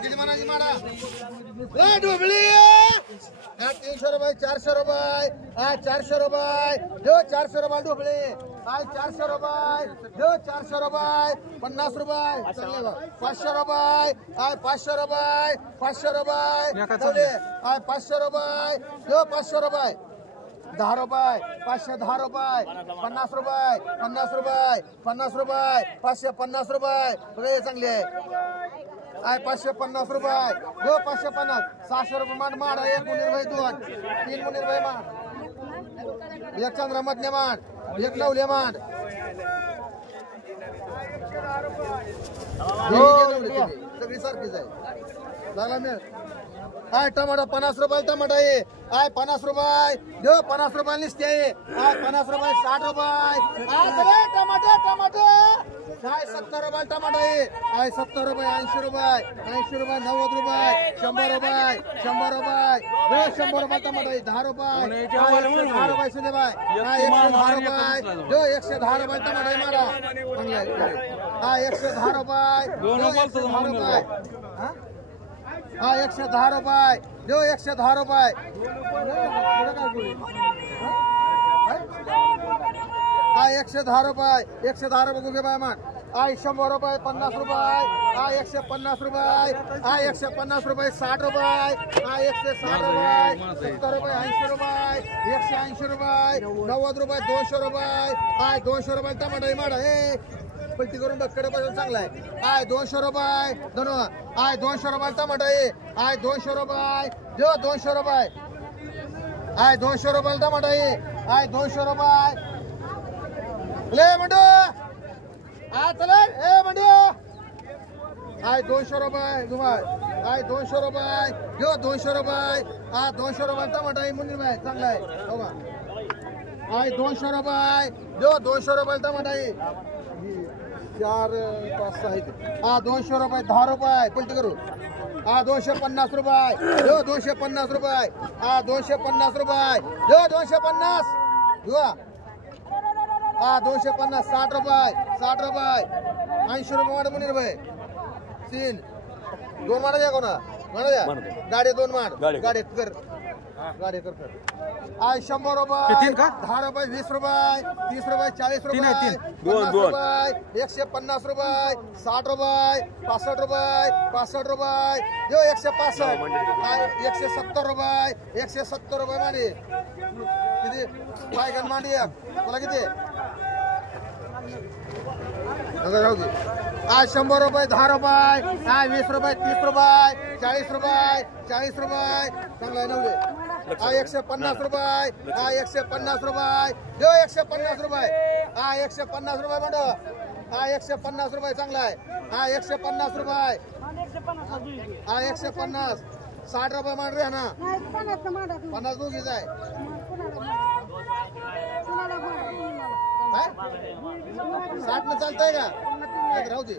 किती म्हणायची माडा 300 रुपये 400 रुपये 400 रुपये जो 400 रुपये ढोबळे 400 रुपये जो 400 रुपये 50 रुपये 500 रुपये 500 रुपये 500 रुपये 500 रुपये जो 500 रुपये 10 रुपये 510 रुपये 50 रुपये 50 रुपये 50 रुपये 550 रुपये बघा चांगले आहे 550 रुपये जो 550 600 रुपये माड एक मुनीर भाई 2 3 मुनीर भाई माड एक चंद्र मधने माड एक नवले माड सगळी सारखीच आहे झाला मिळ टमाटा 50 रुपये टमाटा आहे 50 रुपये जो 50 रुपये निसते आहे 50 रुपये 60 रुपये टमाटे टमाटे 70 रुपये टमाटा आहे 70 रुपये 80 रुपये 80 रुपये 90 रुपये 100 रुपये 100 रुपये 100 रुपये टमाटा आहे 10 रुपये 10 रुपये सुने बाय 110 रुपये जो 110 रुपये टमाटा आहे मारा 110 रुपये 110 रुपये 110 रुपये जो 110 रुपये 110 रुपये 110 रुपये गुगे बाय मान 100 रुपये 50 रुपये 150 रुपये 150 रुपये 60 रुपये 160 रुपये 70 रुपये 80 रुपये 180 रुपये 90 रुपये 200 रुपये 200 रुपये टमाटा माडा पलटी करून बकडे पासून चांगला आहे 200 रुपये दोनो 200 रुपये टमाटा आहे 200 रुपये जो 200 रुपये 200 रुपये टमाटा आहे 200 रुपये ले मंडो चला ए मंडो 200 रुपये दुबार 200 रुपये जो 200 रुपये 200 रुपये टमाटा आहे मुन्नी भाई चांगला आहे हो 200 रुपये जो 200 रुपये टमाटा आहे 4 5 6 200 रुपये 10 रुपये पलटी करू 250 रुपये जो 250 रुपये 250 रुपये जो 250 दुआ 250 60 रुपये 60 रुपये 80 रुपये माड मुनीर भाई 3 2 माड द्या कोणा माड द्या गाडी 2 माड गाडी कर गाडी कर 100 रुपये 10 रुपये 20 रुपये 30 रुपये 40 रुपये 50 रुपये 150 रुपये 60 रुपये 65 रुपये 65 रुपये जो 165 170 रुपये 170 रुपये मांडी किती बायगन मांडी तुला किती राहू दे 100 रुपये 10 रुपये 20 रुपये 30 रुपये 40 रुपये 40 रुपये चांगला नऊ दे 150 रुपये 150 रुपये जो 150 रुपये 150 रुपये म्हणतो 150 रुपये चांगला आहे 150 रुपये 150 60 रुपये मान रे ना 50 दोघीच आहे 60 न चालतंय का राहू दे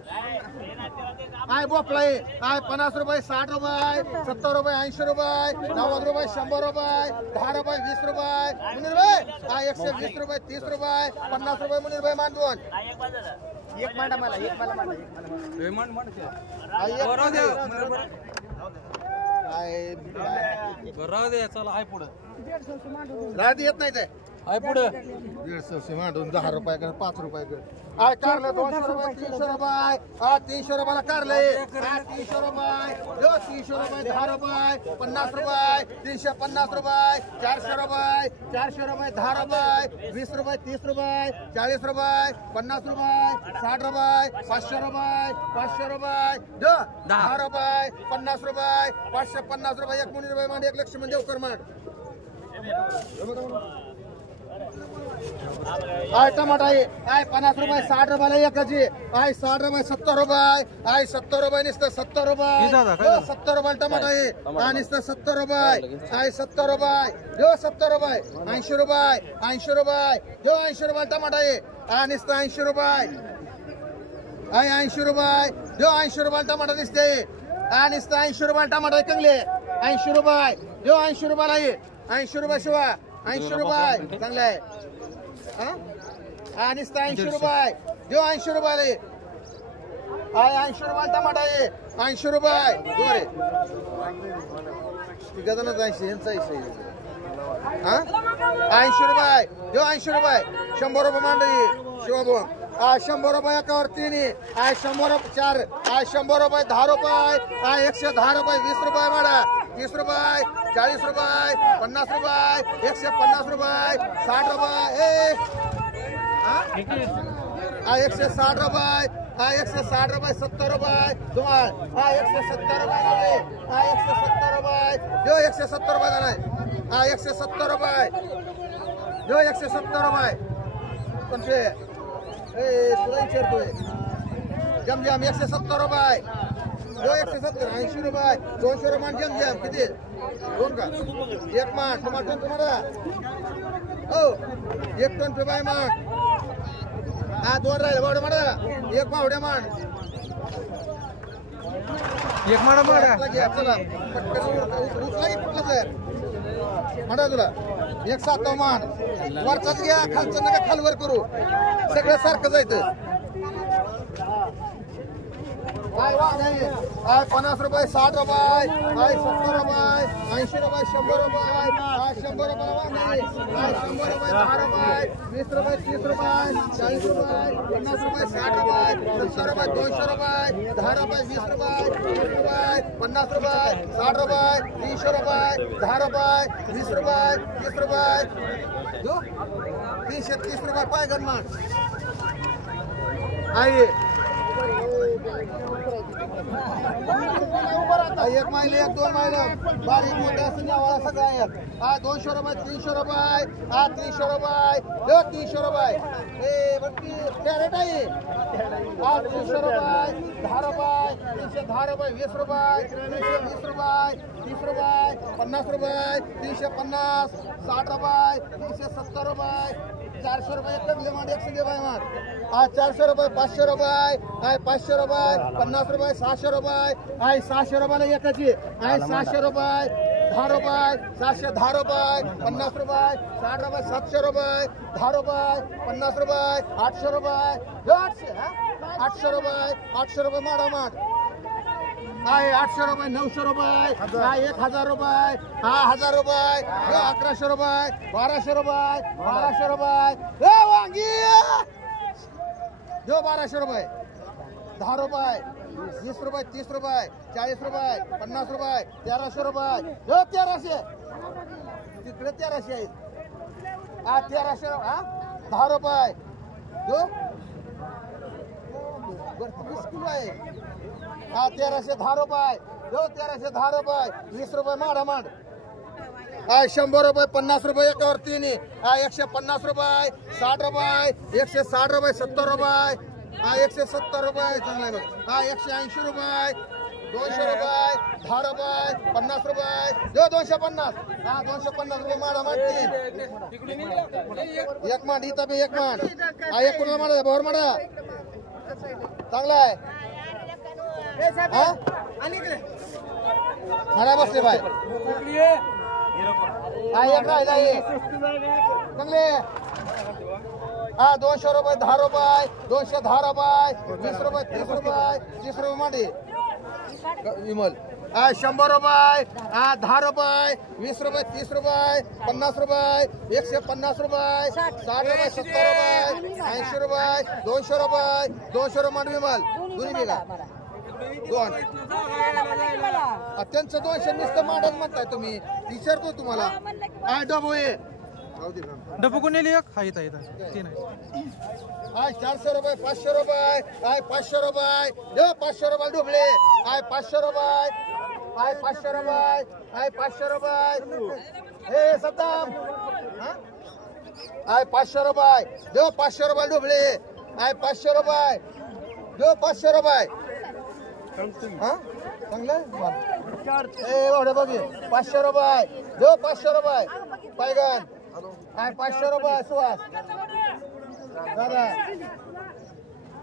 बोपळा 50 रुपये 60 रुपये 70 रुपये 80 रुपये 90 रुपये 100 रुपये 10 रुपये 20 रुपये मुनीर भाई 120 रुपये 30 रुपये 50 रुपये मुनीर भाई मान दोन एक मांडा मला एक मला मांडा राहू दे चला आहे पुढे राहू येत नाही ते आहे पुढे 150 मांडून 10 रुपये कर 5 रुपये कर कारले 200 रुपये 300 रुपये 300 रुपयाला कारले 300 रुपये जो 300 रुपये 10 रुपये 50 रुपये 350 रुपये 400 रुपये 400 रुपये 10 रुपये 20 रुपये 30 रुपये 40 रुपये 50 रुपये 60 रुपये 500 रुपये 500 रुपये जो 10 रुपये 50 रुपये 550 रुपये 1 मुनी रुपये मांड 1 लक्ष म्हणजे उकर मांड टमाटा आहे 50 रुपये 60 रुपयाला एकाची 60 रुपये 70 रुपये 70 रुपये नुसतं 70 रुपये 70 रुपये टमाटा आहे नुसतं 70 रुपये 70 रुपये जो 70 रुपये 80 रुपये 80 रुपये जो 80 रुपये टमाटा आहे नुसतं 80 रुपये 80 रुपये जो 80 रुपये टमाटा नुसते नुसतं 80 रुपये टमाटा कंगले 80 रुपये जो 80 रुपयाला आहे 80 रुपये शिवा 80 रुपये चांगलं आहे आणि 80 रुपये देऊ 80 रुपये 80 रुपये टमाटा आहे 80 रुपये दोरे गजानच 80 यांचा 80 रुपये देऊ 80 रुपये 100 रुपये मांडई शिवाभाऊ 100 रुपये एकावर 3 100 रुपये 4 100 रुपये 10 रुपये 110 रुपये 20 रुपये माडा 30 रुपये 40 रुपये 50 रुपये 150 रुपये 60 रुपये 160 रुपये 160 रुपये 70 रुपये तुम्हाला 170 रुपये 170 रुपये जो 170 रुपये जाणार 170 रुपये जो 170 रुपये कोणते तुला विचारतोय जम 170 रुपये जो 170 80 रुपये 200 रुपये जम किती दोन का एक मान टमाटर तुम्हाला हो 1 टन रुपये मान दोन राहिले बरं म्हणा एक पावड्या मान एक माडा चला म्हणा तुला 1 7 मान वरचाच घ्या खालचं नका खालवर करू सगळं सारखं जायचं 50 रुपये 60 रुपये 70 रुपये 80 रुपये 100 रुपये 100 रुपये 100 रुपये 10 रुपये 20 रुपये 30 रुपये 40 रुपये 50 रुपये 60 रुपये 70 रुपये 200 रुपये 10 रुपये 20 रुपये 30 रुपये 50 रुपये 60 रुपये 300 रुपये 10 रुपये 20 रुपये 30 रुपये जो 330 रुपये पाय गणमान आइए एक महिने 1 2 महिने बारीक मोठा संध्यावाळा सगळा आहे 200 रुपये 300 रुपये 300 रुपये 300 रुपये बघती कॅरेट आहे 300 रुपये 10 रुपये 310 रुपये 20 रुपये 320 रुपये 30 रुपये 50 रुपये 350 60 रुपये 370 रुपये 400 रुपये एक किलो मान 100 रुपये मान 400 रुपये 500 रुपये 500 रुपये 50 रुपये 600 रुपये 600 रुपयाला एकाची 600 रुपये 10 रुपये 710 रुपये 50 रुपये 60 रुपये 700 रुपये 10 रुपये 50 रुपये 800 रुपये 800 रुपये 800 रुपये माडा माड 800 रुपये 900 रुपये 1000 रुपये 1000 रुपये 1100 रुपये 1200 रुपये 1200 रुपये वांगी जो 1200 रुपये 10 रुपये 20 रुपये 30 रुपये 40 रुपये 50 रुपये 1300 रुपये जो 1300 तिकडे 1300 आहेत 1300 10 रुपये जो 20 किलो आहे 1310 रुपये जो 1310 रुपये 20 रुपये माडा माड 100 रुपये 50 रुपये एकावर 3 150 रुपये 60 रुपये 160 रुपये 70 रुपये 170 रुपये चांगला आहे 180 रुपये 200 रुपये 10 रुपये 50 रुपये जो 250 250 रुपये माडा माड 3 एक माड इथं बी एक माड एक कोणाला माडा भोर माडा चांगला आहे म्हणा बसले बाय एक राहिला चांगले 200 रुपये 10 रुपये 210 रुपये 20 रुपये 30 रुपये 30 रुपये मांडी विमल 100 रुपये 10 रुपये 20 रुपये 30 रुपये 50 रुपये 150 रुपये 60 रुपये 70 रुपये 80 रुपये 200 रुपये 200 रुपये मांडी विमल दोन्ही बिघा दोन त्यांचं 200 नुसतं मांडत म्हणताय तुम्ही विचारतो तुम्हाला डबो ये डबू कोण नेली एक हा इथं तीन आहे 400 रुपये 500 रुपये 500 रुपये 500 रुपये डुबळे 500 रुपये 500 रुपये 500 रुपये हे सद्दाम 500 रुपये 500 रुपये डुबळे 500 रुपये 500 रुपये चांगलं बघे 500 रुपये 500 रुपये पैगण 500 रुपये सुहास दादा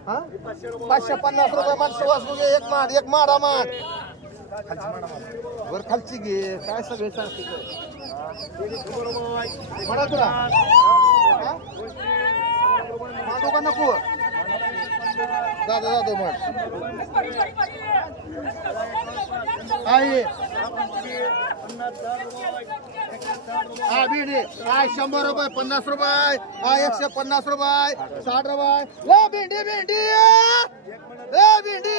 550 रुपये मान सुहास बघे एक माडा मान वर खालची घे काय सगळे म्हणा तुला मांडू का नको दादा जातो मग आहे हा बीड हा 100 रुपये 50 रुपये हा 150 रुपये 60 रुपये ले भेंडी भेंडी ले भेंडी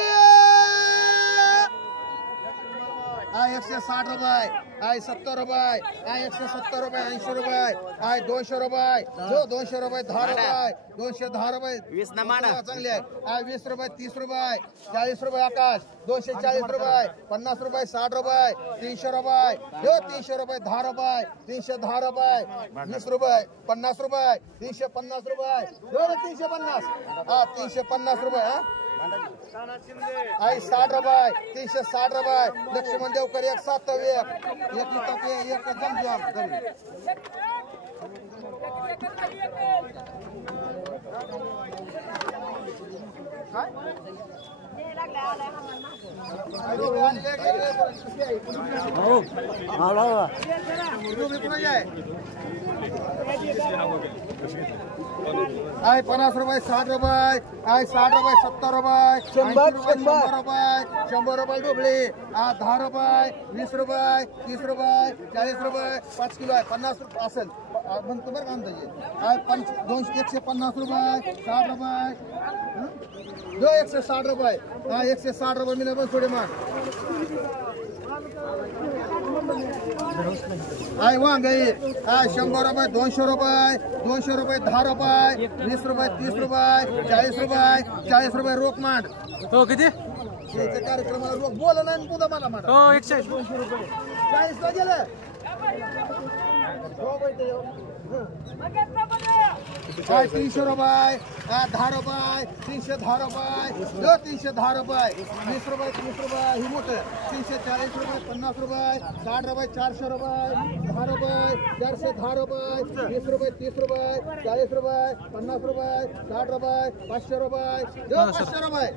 हा 160 रुपये हा 70 रुपये हा 170 रुपये 80 रुपये हा 200 रुपये जो 200 रुपये 10 रुपये 210 रुपये 20 ना माडा चांगले आहे हा 20 रुपये 30 रुपये 40 रुपये आकाश 240 रुपये 50 रुपये 60 रुपये 300 रुपये जो 300 रुपये 10 रुपये 310 रुपये 20 रुपये 50 रुपये 350 रुपये जो 350 हा 350 रुपये हा आई 60 रुपये 360 रुपये लक्ष्मण देवकर 171 एक जमजम आई 50 रुपये 60 रुपये आई 60 रुपये 70 रुपये 100 रुपये डुबळी 10 रुपये 20 रुपये 30 रुपये 40 रुपये 5 किलो आहे 50 रुपये असेल म्हणतो बरं का अंदाजे 150 रुपये 60 रुपये जो 160 रुपये हा 160 रुपये मी पण थोडे मान आई वांगे हा 100 रुपये 200 रुपये 200 रुपये 10 रुपये 20 रुपये 30 रुपये 40 रुपये रोख मांड हो किती कार्यक्रमाला रोख बोला नाही पुन्हा मला मांड हो 180 200 रुपये 40 ला गेलं काय 300 रुपये 10 रुपये 310 रुपये 310 रुपये 20 रुपये 30 रुपये ही मोठं 340 रुपये 50 रुपये 60 रुपये 400 रुपये 10 रुपये 410 रुपये 20 रुपये 30 रुपये 40 रुपये 50 रुपये 60 रुपये 500 रुपये 500 रुपये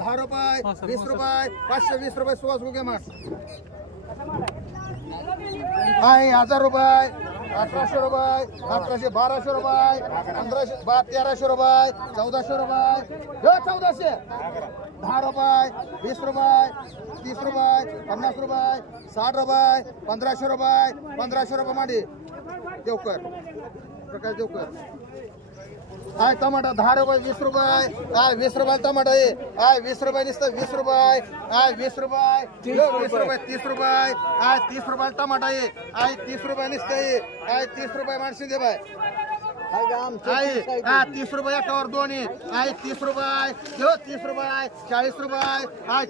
10 रुपये 20 रुपये 520 रुपये सुवास गुगे मास आहे 1000 रुपये 1800 रुपये 1100 1200 रुपये 1500 1300 रुपये 1400 रुपये 1400 10 रुपये 20 रुपये 30 रुपये 50 रुपये 60 रुपये 1500 रुपये 1500 रुपये मांडी देवकर प्रकाश देवकर आहे टमाटा 10 रुपये 20 रुपये 20 रुपये टमाटा आहे 20 रुपये नुसतं 20 रुपये 20 रुपये 20 रुपये 30 रुपये 30 रुपये टमाटा आहे 30 रुपये नुसतं आहे 30 रुपये माणसे दे बाय 30 रुपये एकावर दोन्ही 30 रुपये 30 रुपये 40 रुपये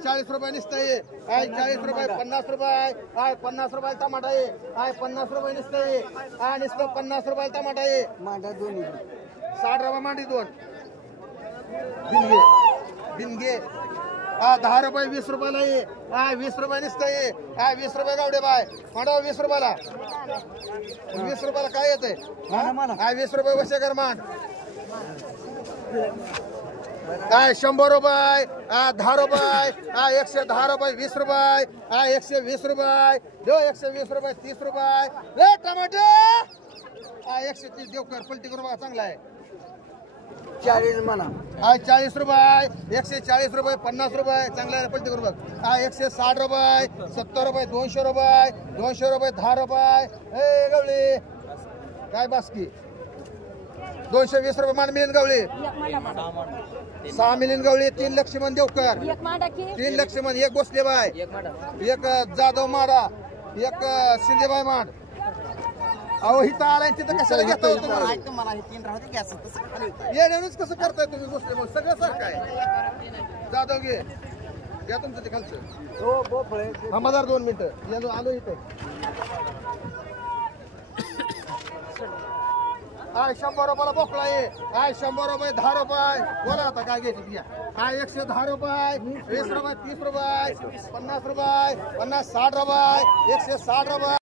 40 रुपये नुसतं आहे 40 रुपये 50 रुपये 50 रुपये टमाटा आहे 50 रुपये नुसतं आहे नुसतं 50 रुपये टमाटा आहे 60 रुपये मांडी दोन बिनगे 10 रुपये 20 रुपयाला आहे 20 रुपये नुसतं आहे 20 रुपये गावडे बाय मांडा 20 रुपयाला 20 रुपयाला काय येतंय 20 रुपये वशेकर मांड काय 100 रुपये 10 रुपये 110 रुपये 20 रुपये 120 रुपये 120 रुपये 30 रुपये टमाटे 130 देवकर पलटी करू बघा चांगला आहे 40 म्हणा 40 रुपये 140 रुपये 50 रुपये चांगला आहे पलटी करू बघ 160 रुपये 70 रुपये 200 रुपये 200 रुपये 10 रुपये ए गवळी काय बास्की 220 रुपये मान मिलियन गवळी 6 मिलियन गवळी 3 लक्ष्मण देवकर 3 लक्ष्मण एक गोसले बाय एक जाधव माडा एक शिंदेबाई माड अहो इथं आलाय तिथं कशाला घेता येण्याच कसं करताय तुम्ही गोष्टी सगळं सारखं आहे जाधव घे घ्या तुमचं ते खालचं आम्हाला 2 मिनिटं आलो इथं 100 रुपयाला बोकळा आहे 100 रुपये 10 रुपये बोला आता काय घ्यायची घ्या 110 रुपये 20 रुपये 30 रुपये 50 रुपये 50 60 रुपये 160 रुपये